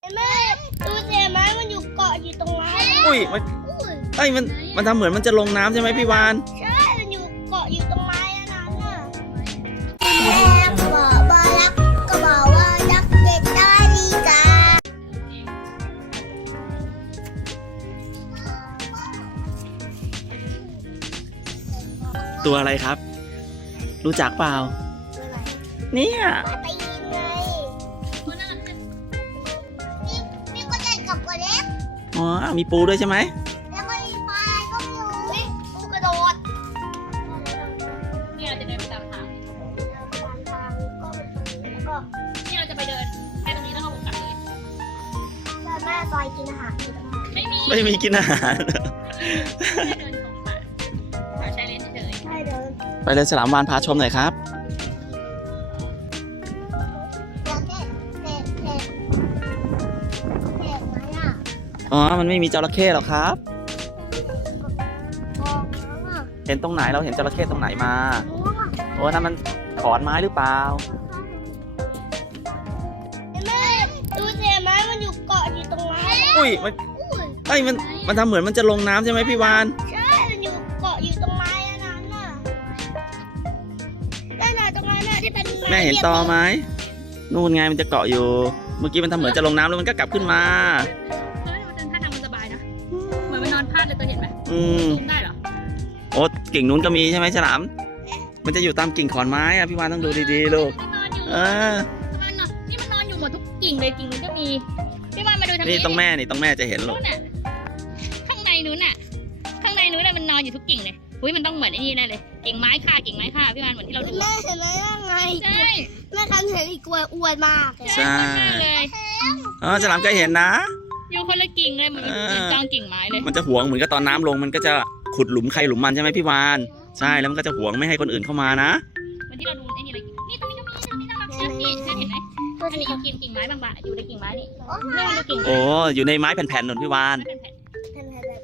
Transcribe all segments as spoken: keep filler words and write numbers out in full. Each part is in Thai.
แม่ดูเสียไหมมันอยู่เกาะอยู่ตรงนั้นอุ้ยมันเอ้ยมันมันทำเหมือนมันจะลงน้ำใช่ไหมพี่วานใช่มันอยู่เกาะอยู่ตรงไม้อันนั้นน่ะแม่บอกว่ารักก็บอกว่ารักเด็กได้ดีกาตัวอะไรครับ รู้จักเปล่าเนี่ยไปยิงไงนี่นี่ก็ใหญ่กับตัวเล็กอ๋อมีปูด้วยใช่ไหมแล้วก็มีปลาก็ไม่รู้ปูกระโดดนี่เราจะเดินไปตามทางทางทางก็ไปตรงนี้แล้วก็นี่เราจะไปเดินแค่ตรงนี้แล้วก็วนกลับเลยแม่ซอยกินอาหารอยู่ตรงนั้นไม่มีไม่มีกินอาหารแค่เดินตรงมาหาชายเลนเฉยใช่เดินไปเลยฉลามวานพาชมหน่อยครับแล้วเด็กเด็กเด็กเด็กไหมอ่ะอ๋อมันไม่มีจระเข้หรอกครับมองน้ำอ่ะเห็นตรงไหนเราเห็นจระเข้ตรงไหนมาม่วงอ่ะโอ้นั่นมันขอนไม้หรือเปล่าแม่ดูเสียไหมมันอยู่เกาะอยู่ตรงนั้นอุ้ยมันเอ้ยมันมันทำเหมือนมันจะลงน้ำใช่ไหมพี่วานใช่มันอยู่เกาะอยู่ตรงไม้อันนั้นน่ะนั่นน่ะตรงนั้นน่ะที่เป็นแม่เห็นตอไหมนู่นไงมันจะเกาะอยู่ เมื่อกี้มันทำเหมือนจะลงน้ำแล้วมันก็กลับขึ้นมาๆเฮ้ยมันเดินท่าทางมันสบายนะเหมือนมันนอนพาดเลยตัวเห็นไหมอืมซูมได้เหรอโอ้กิ่งนู้นก็มีใช่ไหมฉลาม มันจะอยู่ตามกิ่งขอนไม้อะพี่วานต้องดูดีๆลูกมันนอนอยู่เออทำไมมันนอนนี่มันนอนอยู่หมดทุกกิ่งเลยกิ่งนู้นก็มีพี่วานมาดูทางนี่นี้ต้องแม่นี่ต้องแม่จะเห็นลูนู้กนน่ะข้างในนู้นน่ะ ข้างในนู้นน่ะมันนอนอยู่ทุกกิ่งเลยอุ้ยมันต้องเหมือนไอ้นี่แน่เลยกิ่งไม้ค่ะกิ่งไม้ค่ะพี่วานเหมือนที่เราดูแม่เห็นไหมว่าไงใช่แม่คันเห็นอีกกลัวอ้วนมากเลยใช่มากเลยอ๋อฉลามก็เห็นนะอยู่คนละกิ่งเลยเหมือนเหมือนจองกิ่งไม้เลยมันจะหวงเหมือนกับตอนน้ำลงมันก็จะขุดหลุมใครหลุมมันใช่ไหมพี่วานใช่แล้วมันก็จะหวงไม่ให้คนอื่นเข้ามานะเหมือนที่เราดูไอ้นี่เลยนี่ตรงนี้ก็มีตรงนี้น่ารักชัดนี่ใช่เห็นไหมอันนี้อยู่กิ่งกิ่งไม้บางๆอยู่ในกิ่งไม้นี่เรื่องมันดูกิ่งไม้โอ้อยู่ในไม้แผ่นๆหนุนพี่วานไม่เป็นแผ่นเห็นไหมแบบ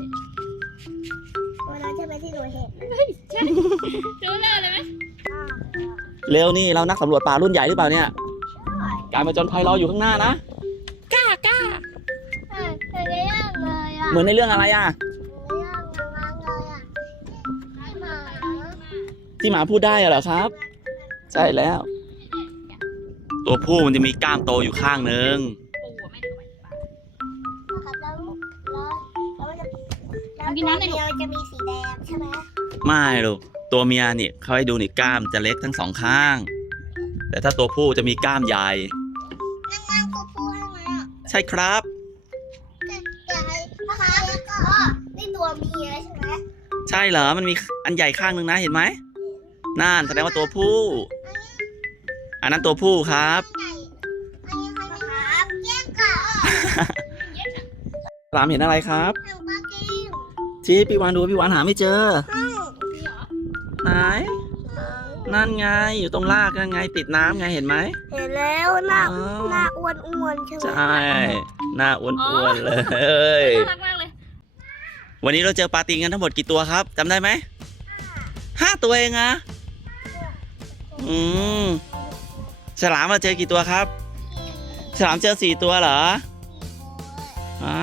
ตัวนั้นจะเป็นที่หนูเห็นใช่รู้หน้าเลยไหมเร็วนี่เรานักสำรวจป่ารุ่นใหญ่หรือเปล่าเนี่ยการมาจนภัยรออยู่ข้างหน้านะกล้ากล้าเห็นเรื่องเลยอ่ะเหมือนในเรื่องอะไรอ่ะเรื่องนั้นเลยอ่ะหมาที่หมาพูดได้เหรอครับ ใช่แล้ว ตัวผู้มันจะมีกล้ามโตอยู่ข้างหนึ่งปูไม่ได้ไหวปากครับแล้วแล้วแล้วจะแล้วตัวเดียวจะมีสีแดงใช่ไหมไม่ลูกตัวเมียนี่เขาให้ดูนี่กล้ามจะเล็กทั้งสองข้าง แต่ถ้าตัวผู้จะมีกล้ามใหญ่นั่งนั่งตัวผู้ให้ไหมอ่ะใช่ครับแต่แต่นะคะแล้วก็นี่ตัวเมียใช่ไหมใช่เหรอมันมีอันใหญ่ข้างหนึ่งนะเห็นไหมนั่นแสดงว่าตัวผู้ อันนั้นตัวผู้ครับใหญ่อันนี้ใครไหมครับแยกก่อนเย็นอ่ะสลามเห็นอะไรครับหางปลากิ้งชี้พี่วานดูพี่วานหาไม่เจอห้องนี่เหรอไหนนั่นไงอยู่ตรงรากนั่นไงติดน้ำไงเห็นไหมเห็นแล้วหน้าอ๋อหน้าอ้วนอ้วนๆใช่ไหมใช่หน้าอ้วนๆเลยน่ารักมากเลยวันนี้เราเจอปลาตีนกันทั้งหมดกี่ตัวครับจำได้ไหมห้าตัวเองอะอืมฉลามเราเจอกี่ตัวครับฉลามเจอสี่ตัวเหรออ่า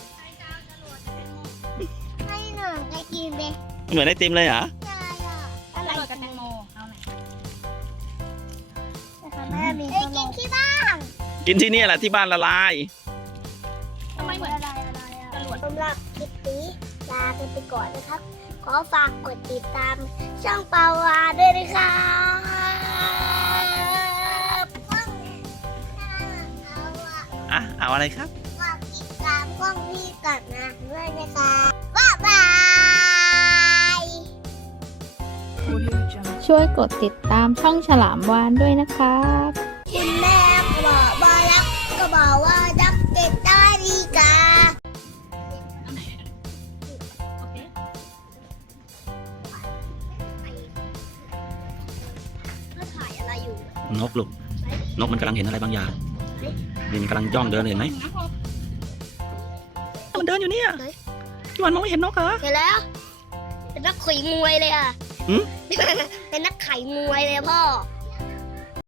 ให้หนึ่งไปกินไปเหมือนไอติมเลยเหรอใช่อ่ะอะไรกับแตงโมเอาไหนนะคะแม่มีไปกินที่บ้านกินที่นี่แหละที่บ้านละลายทำไมเหมือนอะไรอะไรอ่ะสำหรับคลิปนี้ลากันไปก่อนนะครับ ขอฝากกดติดตามช่องปาวาด้วยนะครับเอาอ่ะอ่ะเอาอะไรครับฝากติดตามกล้องพี่กัดนะด้วยนะคะบ๊ายบายช่วยกดติดตามช่องฉลามวานด้วยนะครับคุณแม่บอกว่ารักก็บอกว่ารักเด็กได้ดีกาเอาไหนโอเคก็ถ่ายอะไรอยู่นกลูกนกมันกำลังเห็นอะไรบางอย่างนี่มันกำลังย่องเดินเห็นไหมมันเดินอยู่เนี่ยพี่วันมองไม่เห็นนกเหรอเห็นแล้ว เป็นนักข่อยมวยเลยอ่ะหืมเป็นนักไข่มวยเลยพ่อ